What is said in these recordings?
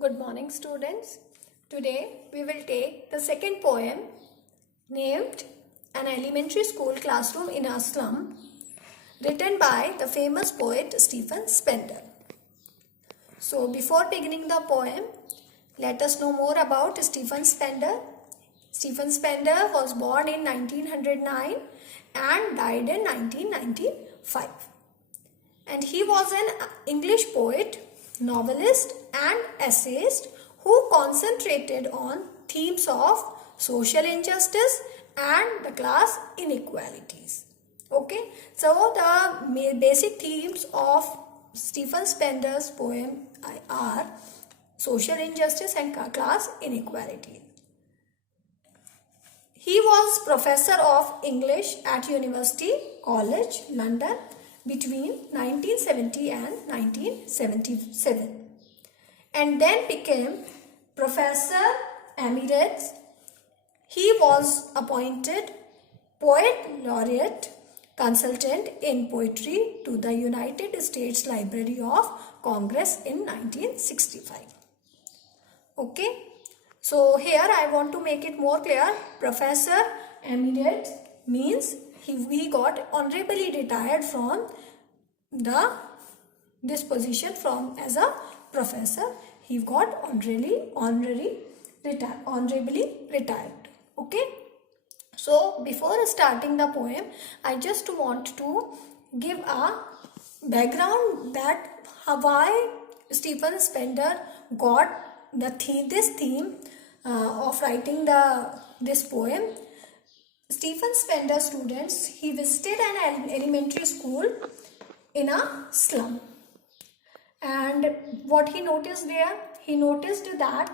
Good morning, students. Today we will take the second poem named An Elementary School Classroom in a Slum, written by the famous poet Stephen Spender. So before beginning the poem, let us know more about Stephen Spender. Stephen Spender was born in 1909 and died in 1995. And he was an English poet, novelist and essayist who concentrated on themes of social injustice and the class inequalities. Okay, so the basic themes of Stephen Spender's poem are social injustice and class inequality. He was professor of English at University College, London between 1970 and 1977 and then became Professor Emeritus. He was appointed Poet Laureate Consultant in Poetry to the United States Library of Congress in 1965. Okay, so here I want to make it more clear. Professor Emeritus means he got honorably retired from this position as a professor. He got honorably retired. Okay. So before starting the poem, I just want to give a background that why Stephen Spender got this theme of writing this poem. Stephen Spender students, he visited an elementary school in a slum. And what he noticed there? He noticed that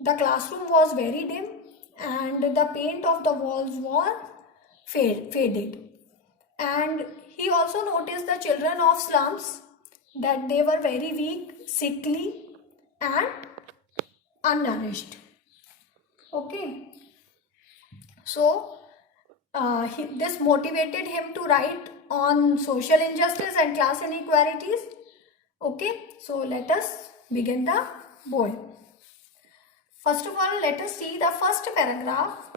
the classroom was very dim and the paint of the walls was faded. And he also noticed the children of slums, that they were very weak, sickly and unnourished. Okay. So this motivated him to write on social injustice and class inequalities. Okay, so let us begin the poem. First of all, let us see the first paragraph.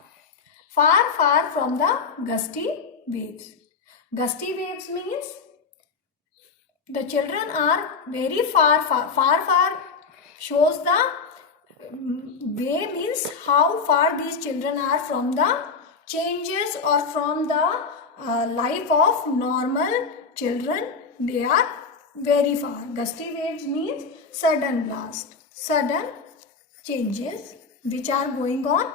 Far, far from the gusty waves. Gusty waves means the children are very far shows the way, means how far these children are from the changes or from the life of normal children. They are very far. Gusty waves means sudden blast, sudden changes which are going on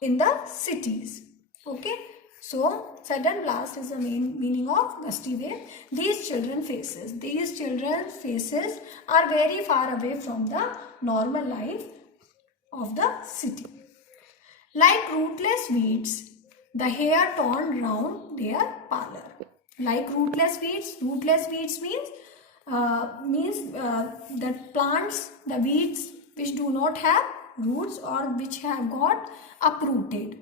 in the cities. Okay, so sudden blast is the main meaning of gusty wave. These children's faces are very far away from the normal life of the city. Like rootless weeds, the hair torn round their parlor. Like rootless weeds means that plants, the weeds which do not have roots or which have got uprooted.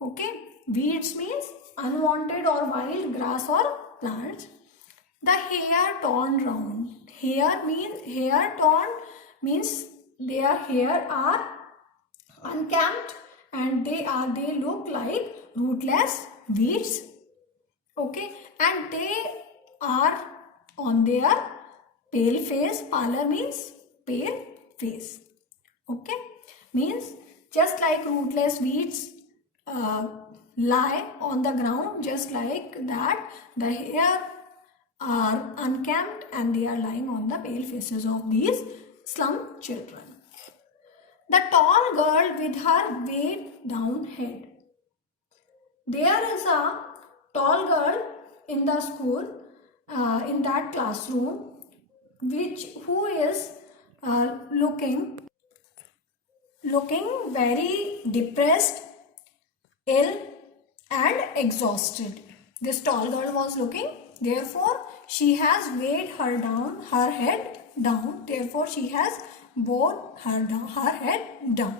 Okay, weeds means unwanted or wild grass or plants. The hair torn round. Hair torn means their hair are unkempt and they look like rootless weeds. Okay, and they are on their pale face. Pallor means pale face. Okay, means just like rootless weeds lie on the ground, just like that the hair are unkempt and they are lying on the pale faces of these slum children. The tall girl with her weighed down head. There is a tall girl in the school, in that classroom, who is looking very depressed, ill and exhausted. This tall girl was looking, therefore she has weighed her head down, therefore she has bowed her head down.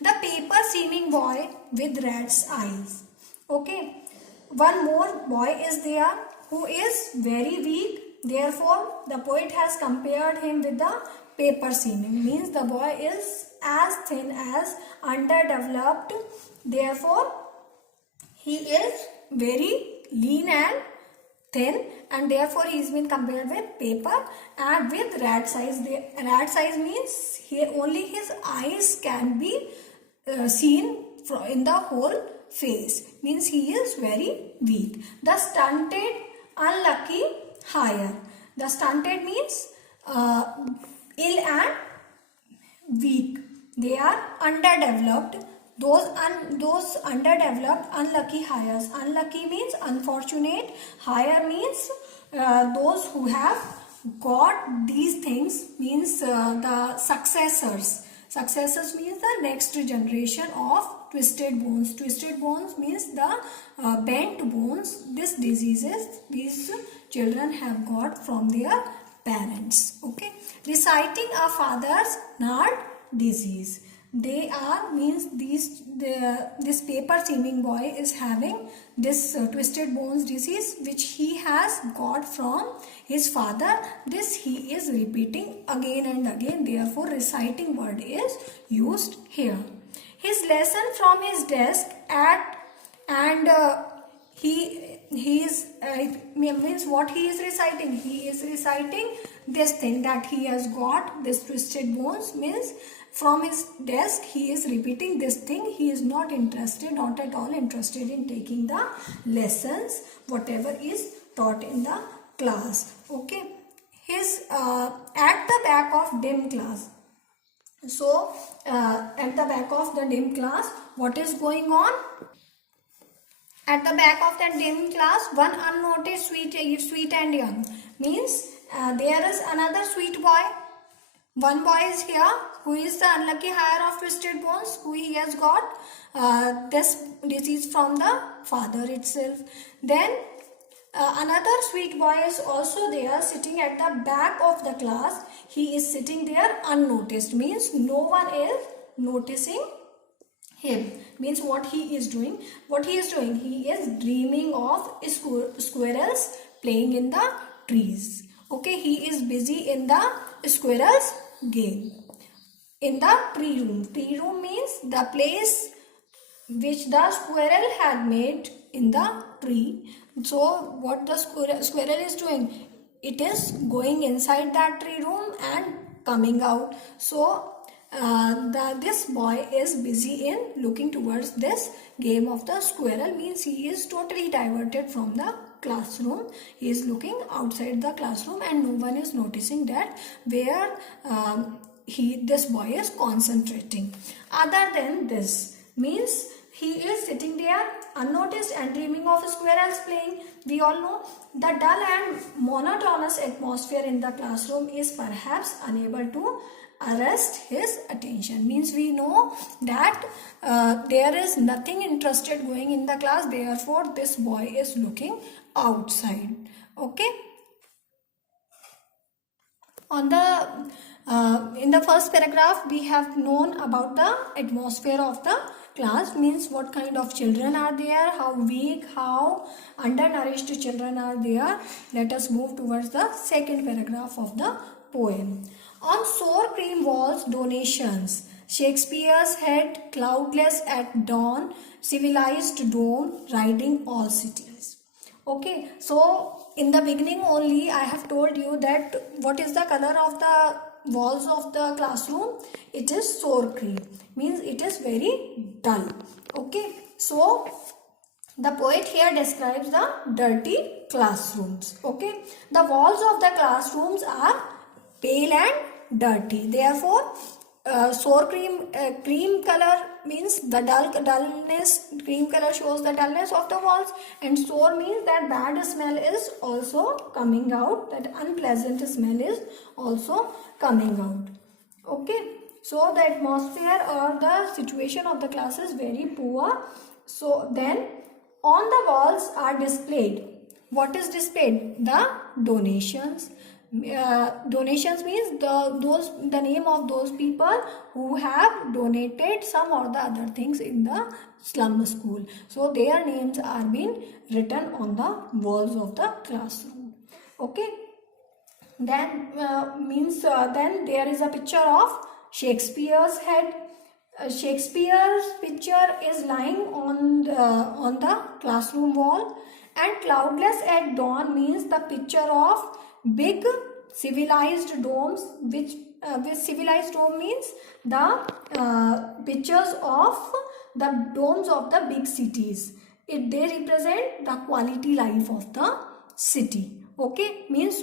The paper seeming boy with rat's eyes. Okay, one more boy is there who is very weak, therefore the poet has compared him with the paper seeming, means the boy is as thin as underdeveloped, therefore he is very lean and thin, and therefore he is been compared with paper and with rat size. Rat size means here only his eyes can be seen in the whole face, means he is very weak. The stunted, unlucky, higher. The stunted means ill and weak. They are underdeveloped. Those underdeveloped, unlucky hires. Unlucky means unfortunate. Higher means those who have got these things, means the successors. Successors means the next generation of twisted bones. Twisted bones means the bent bones. This diseases these children have got from their parents. Okay. Reciting a father's nard disease. They are, means this paper seeming boy is having this twisted bones disease which he has got from his father. This he is repeating again and again, therefore reciting word is used here. His lesson from his desk at, and he is means what he is reciting. He is reciting this thing that he has got, this twisted bones, means from his desk he is repeating this thing. He is not interested, not at all interested in taking the lessons whatever is taught in the class. Okay. His at the back of dim class. So at the back of the dim class, what is going on? At the back of that dim class, one unnoticed sweet and young, means there is another sweet boy. One boy is here who is the unlucky hire of twisted bones, who he has got this disease from the father itself. Then another sweet boy is also there sitting at the back of the class. He is sitting there unnoticed, means no one is noticing him. Means what he is doing? He is dreaming of squirrels playing in the trees. Okay, he is busy in the squirrels game. In the tree room. Tree room means the place which the squirrel had made in the tree. So what the squirrel is doing? It is going inside that tree room and coming out. So this boy is busy in looking towards this game of the squirrel, means he is totally diverted from the classroom. He is looking outside the classroom and no one is noticing that where this boy is concentrating. Other than this, means he is sitting there unnoticed and dreaming of squirrels playing. We all know the dull and monotonous atmosphere in the classroom is perhaps unable to arrest his attention. Means we know that there is nothing interested going in the class, therefore this boy is looking outside. Okay. On the in the first paragraph we have known about the atmosphere of the class, means what kind of children are there, how weak, how undernourished children are there. Let us move towards the second paragraph of the poem. On sour cream walls, donations. Shakespeare's head, cloudless at dawn, civilized dome, riding all cities. Okay, so in the beginning only I have told you that what is the color of the walls of the classroom? It is sour cream, means it is very dull. Okay, so the poet here describes the dirty classrooms. Okay, the walls of the classrooms are pale and dirty, therefore sour cream color means the dullness. Cream color shows the dullness of the walls, and sour means that bad smell is also coming out, that unpleasant smell is also coming out. Okay, so the atmosphere or the situation of the class is very poor. So then on the walls are displayed. What is displayed? The donations. Donations means the name of those people who have donated some or the other things in the slum school. So their names are being written on the walls of the classroom. Okay. Then then there is a picture of Shakespeare's head. Shakespeare's picture is lying on the classroom wall. And cloudless at dawn means the picture of big civilized domes, which civilized dome means the pictures of the domes of the big cities. They represent the quality life of the city. Okay, means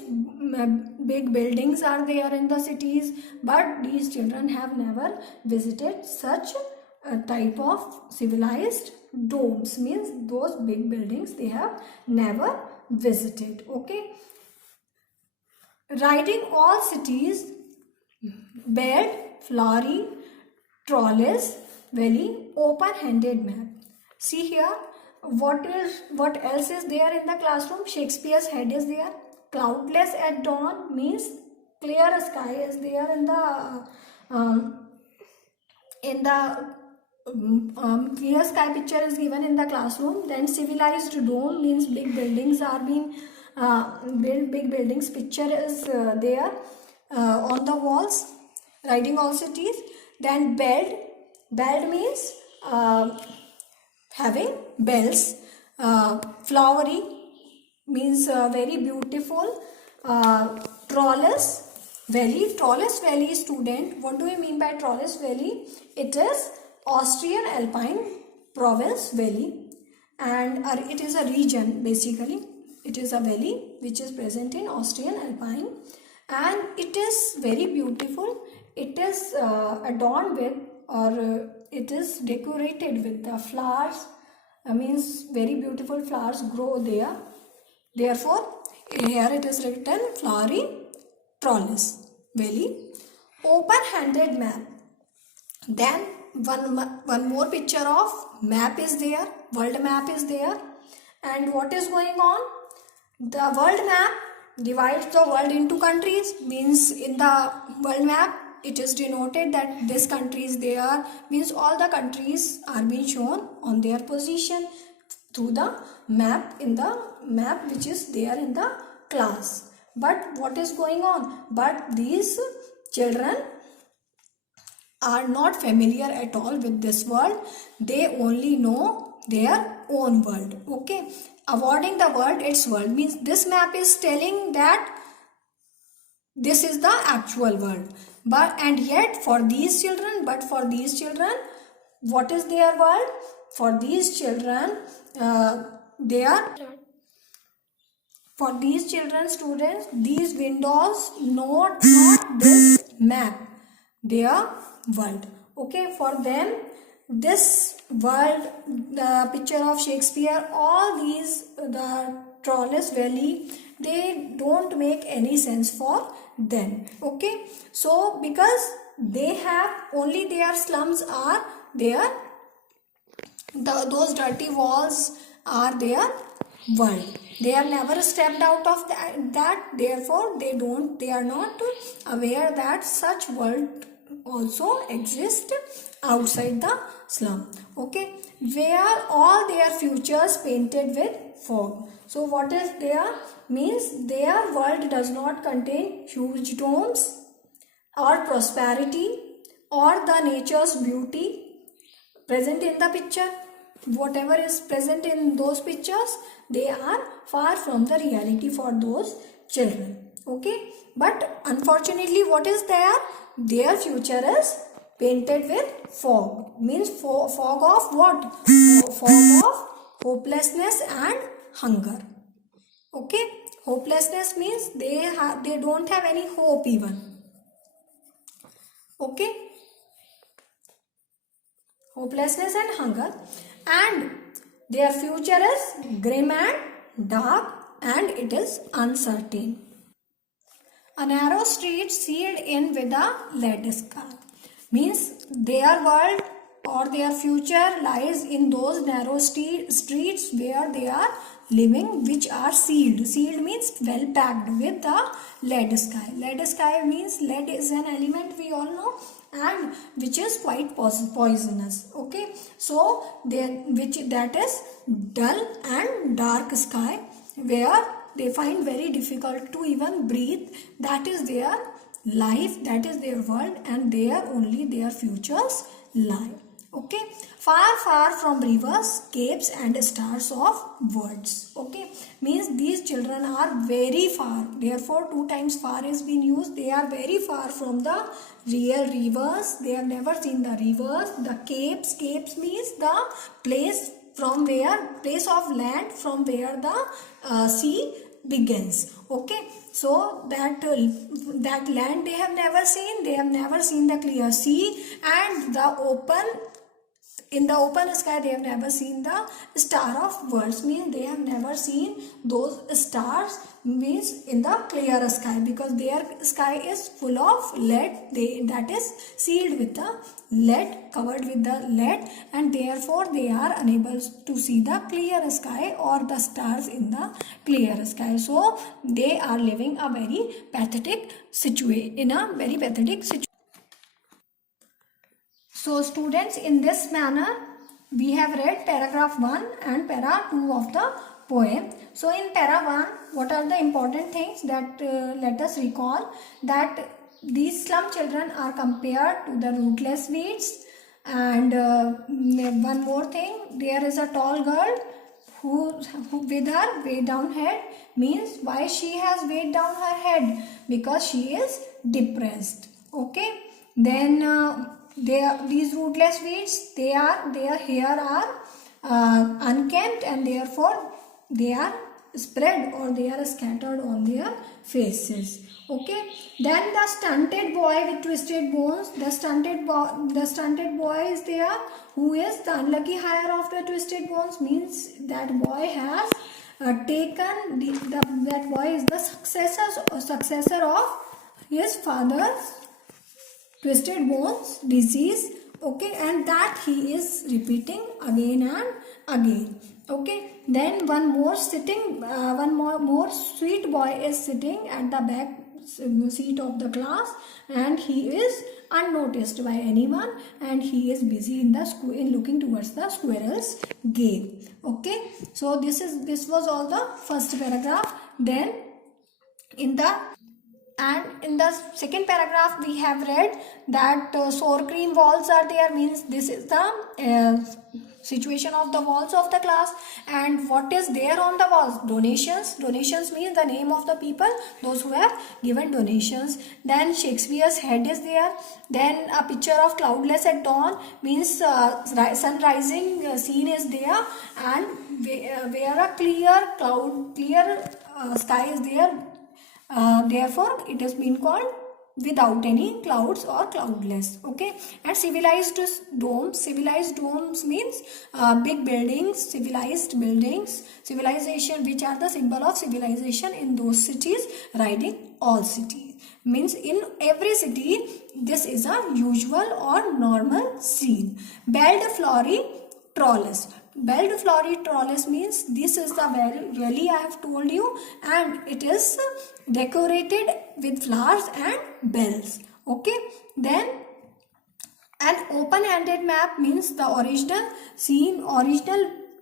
big buildings are there in the cities, but these children have never visited such a type of civilized domes, means those big buildings they have never visited. Okay, riding all cities, bed, flowery, trolleys, very open-handed map. See here, what else is there in the classroom? Shakespeare's head is there. Cloudless at dawn means clear sky is there in the clear sky picture is given in the classroom. Then civilized dome means big buildings are being built. Big buildings picture is there on the walls. Riding all cities. Then bed means having bells. Flowery means very beautiful. Trolleys Valley student. What do we mean by Trolleys Valley? It is Austrian Alpine Province Valley, and it is a region basically. It is a valley which is present in Austrian Alpine, and it is very beautiful. It is adorned with, or it is decorated with the flowers. Means very beautiful flowers grow there. Therefore, here it is written flowery trolleys valley. Open-handed map. Then one more picture of map is there. World map is there. And what is going on? The world map divides the world into countries. Means in the world map it is denoted that this country is there. Means all the countries are being shown on their position through the map, in the map which is there in the class. But what is going on? But these children are not familiar at all with this world. They only know their own world. Okay, awarding the world its world means this map is telling that this is the actual world. But and yet for these children, what is their world? For these children, students, these windows not this map, their world. Okay, for them this world, the picture of Shakespeare, all these, the Trolleys Valley, they don't make any sense for them. Okay, so because they have only their slums are there, those dirty walls are their world. They have never stepped out of that. Therefore they are not aware that such world also exists outside the slum. Okay, where all their futures painted with fog. So what is there? Means their world does not contain huge domes or prosperity or the nature's beauty present in the picture. Whatever is present in those pictures, they are far from the reality for those children. Okay, but unfortunately what is there? Their future is painted with fog. Means fog of what? Fog of hopelessness and hunger. Okay, hopelessness means they don't have any hope even. Okay, hopelessness and hunger, and their future is grim and dark, and it is uncertain. A narrow street sealed in with a lead sky. Means their world or their future lies in those narrow streets where they are living, which are sealed. Sealed means well packed with the lead sky. Lead sky means lead is an element we all know, and which is quite poisonous. Okay, so that is dull and dark sky where they find very difficult to even breathe. That is their life, that is their world, and there only their futures lie. Okay, far far from rivers, caves and stars of words. Okay, means these children are very far, therefore 2 times far is being used. They are very far from the real rivers, they have never seen the rivers. The caves, caves means the place from where, place of land from where the sea begins. Okay, so that land they have never seen. They have never seen the clear sea, and the open, in the open sky they have never seen the star of worlds, means they have never seen those stars, means in the clear sky, because their sky is full of lead, that is sealed with the lead, covered with the lead, and therefore they are unable to see the clear sky or the stars in the clear sky. So they are living a very pathetic situation, in a very pathetic situation. So students, in this manner we have read paragraph 1 and para 2 of the poem. So in para 1, what are the important things that let us recall? That these slum children are compared to the rootless weeds, and one more thing, there is a tall girl who with her weighed down head, means why she has weighed down her head, because she is depressed. Okay, then these rootless weeds, their hair are unkempt, and therefore they are spread or they are scattered on their faces. Okay, then the stunted boy with twisted bones, the stunted boy is there, who is the unlucky hire of the twisted bones, means that boy has taken that boy is the successor of his father's twisted bones disease. Okay, and that he is repeating again and again. Okay, then one more sweet boy is sitting at the back seat of the class, and he is unnoticed by anyone, and he is busy in looking towards the squirrel's game. Okay, so this was all the first paragraph. Then in the second paragraph we have read that sour cream walls are there, means this is the situation of the walls of the class. And what is there on the walls? Donations means the name of the people, those who have given donations. Then Shakespeare's head is there. Then a picture of cloudless at dawn, means sun rising scene is there, and where a clear sky is there. Therefore it has been called without any clouds or cloudless. Okay, and civilized domes means big buildings, civilized buildings, civilization, which are the symbol of civilization in those cities, riding all cities, means in every city this is a usual or normal scene. Belled flowery trellis means this is the valley I have told you, and it is decorated with flowers and bells. Okay, then an open-handed map means the original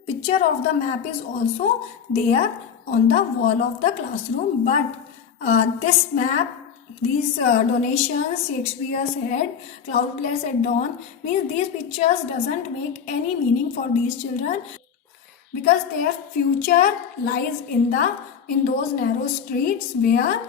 picture of the map is also there on the wall of the classroom, but this map, these donations, Shakespeare's head, cloudless at dawn, means these pictures doesn't make any meaning for these children, because their future lies in those narrow streets where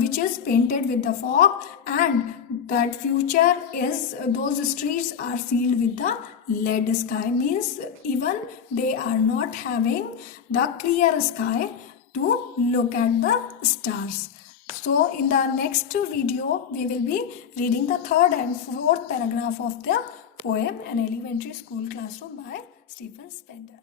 which is painted with the fog, and that future is, those streets are sealed with the lead sky, means even they are not having the clear sky to look at the stars. So in the next video we will be reading the third and fourth paragraph of the poem An Elementary School Classroom by Stephen Spender.